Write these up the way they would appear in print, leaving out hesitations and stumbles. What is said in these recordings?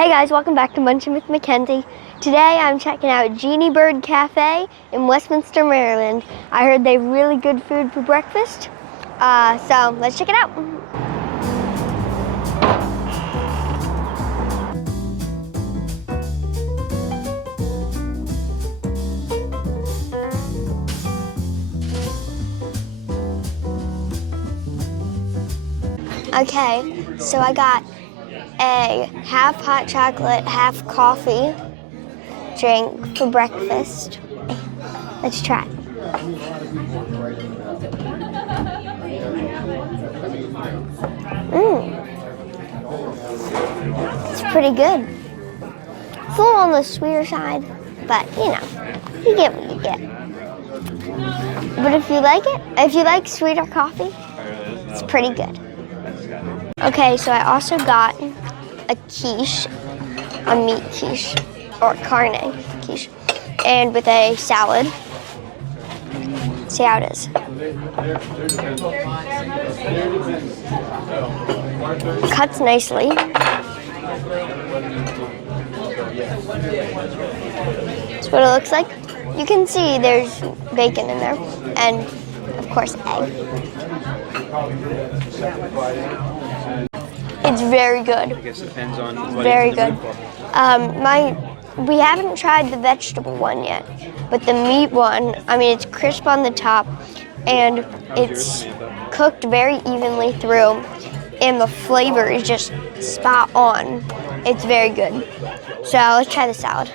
Hey guys, welcome back to Munching with Mackenzie. Today I'm checking out Jeanie Bird Cafe in Westminster, Maryland. I heard they have really good food for breakfast, so let's check it out. Okay, so I got a half hot chocolate, half coffee drink for breakfast. Let's try it. It's pretty good. It's a little on the sweeter side, but you get what you get. But if you like sweeter coffee, it's pretty good. Okay, so I also got a quiche, a meat quiche, or carne quiche, and with a salad. See how it is. Cuts nicely. That's what it looks like. You can see there's bacon in there, and of course egg. It's very good. I guess it depends on what very good. We haven't tried the vegetable one yet, but the meat one, it's crisp on the top, and it's cooked very evenly through, and the flavor is just spot on. It's very good. So let's try the salad.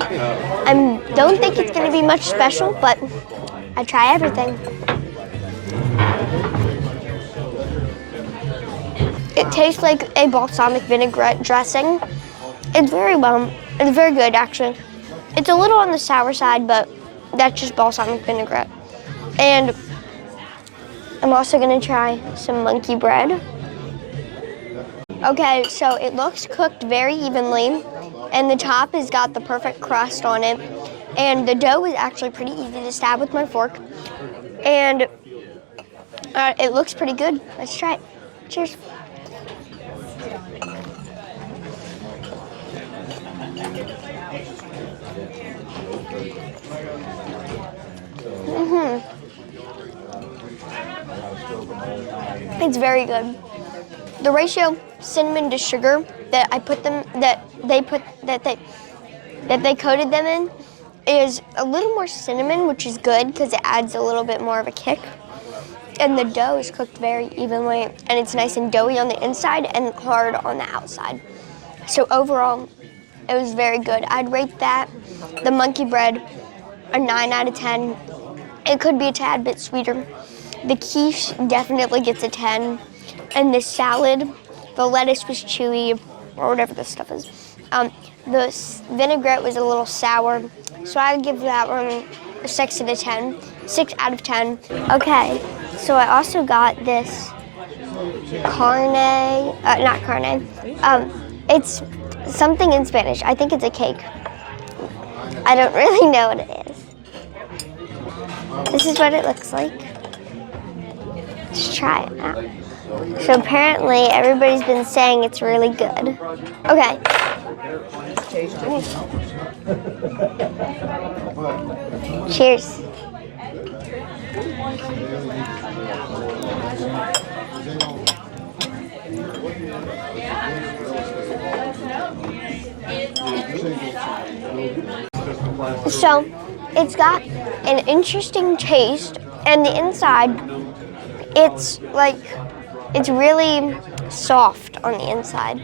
I don't think it's going to be much special, but I try everything. It tastes like a balsamic vinaigrette dressing. It's very good actually. It's a little on the sour side, but that's just balsamic vinaigrette. And I'm also gonna try some monkey bread. Okay, so it looks cooked very evenly, and the top has got the perfect crust on it. And the dough is actually pretty easy to stab with my fork. And it looks pretty good. Let's try it. Cheers. It's very good. The ratio cinnamon to sugar that they coated them in is a little more cinnamon, which is good because it adds a little bit more of a kick. And the dough is cooked very evenly, and it's nice and doughy on the inside and hard on the outside. So overall, it was very good. I'd rate the monkey bread, a 9 out of 10. It could be a tad bit sweeter. The quiche definitely gets a 10. And the salad, the lettuce was chewy, or whatever this stuff is. The vinaigrette was a little sour, so I'd give that one a 6 out of 10. 6 out of 10. Okay, so I also got this not carne. It's something in Spanish. I think it's a cake. I don't really know what it is. This is what it looks like. Let's try it out. So apparently everybody's been saying it's really good. Okay. Cheers. So it's got an interesting taste, and the inside, it's really soft on the inside,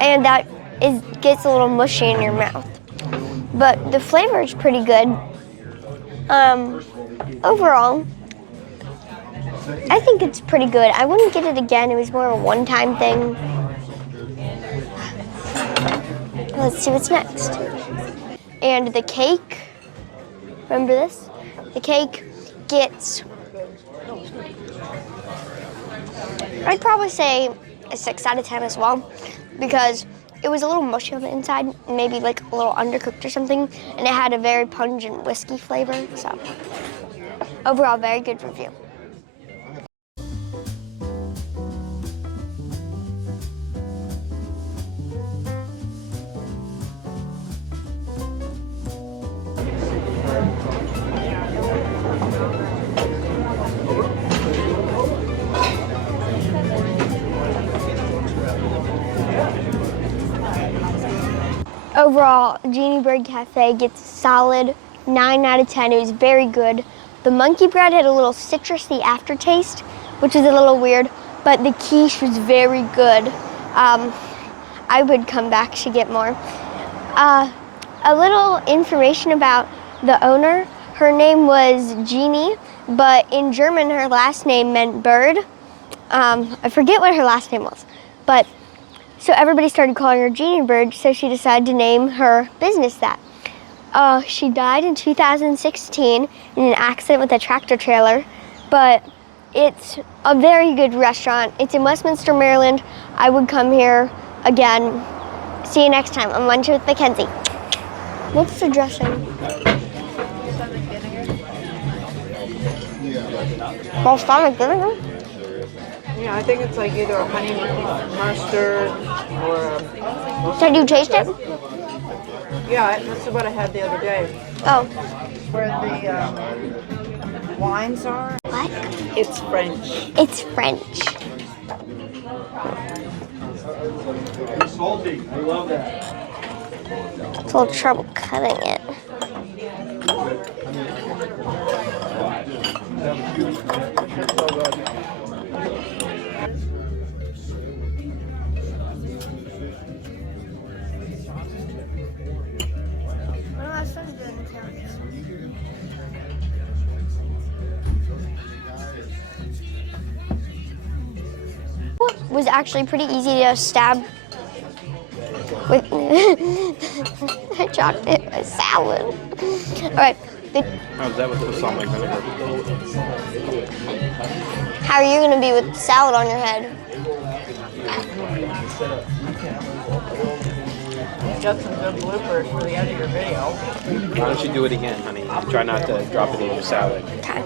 and gets a little mushy in your mouth. But the flavor is pretty good. Overall, I think it's pretty good. I wouldn't get it again. It was more of a one-time thing. Let's see what's next. And the cake, remember this? The cake gets, I'd probably say a 6 out of 10 as well, because it was a little mushy on the inside, maybe like a little undercooked or something, and it had a very pungent whiskey flavor, so overall, very good review. Overall, Jeanie Bird Cafe gets a solid 9 out of 10. It was very good. The monkey bread had a little citrusy aftertaste, which is a little weird, but the quiche was very good. I would come back to get more. A little information about the owner. Her name was Jeanie, but in German her last name meant bird. I forget what her last name was, but so everybody started calling her Jeanie Bird, so she decided to name her business that. She died in 2016 in an accident with a tractor trailer, but it's a very good restaurant. It's in Westminster, Maryland. I would come here again. See you next time on Lunch with Mackenzie. What's the dressing? Balsamic vinegar? Yeah, I think it's like either a honey mustard or a... Did you taste it? Yeah, that's what I had the other day. Oh. Where the wines are. What? It's French. It's French. It's salty. I love that. It's a little trouble cutting it. Was actually pretty easy to stab with. I chopped it a salad. All right. How's that with the balsamic vinegar? How are you going to be with salad on your head? Got some good bloopers for the end of your video. Why don't you do it again, honey? Try not to drop it in your salad. Okay.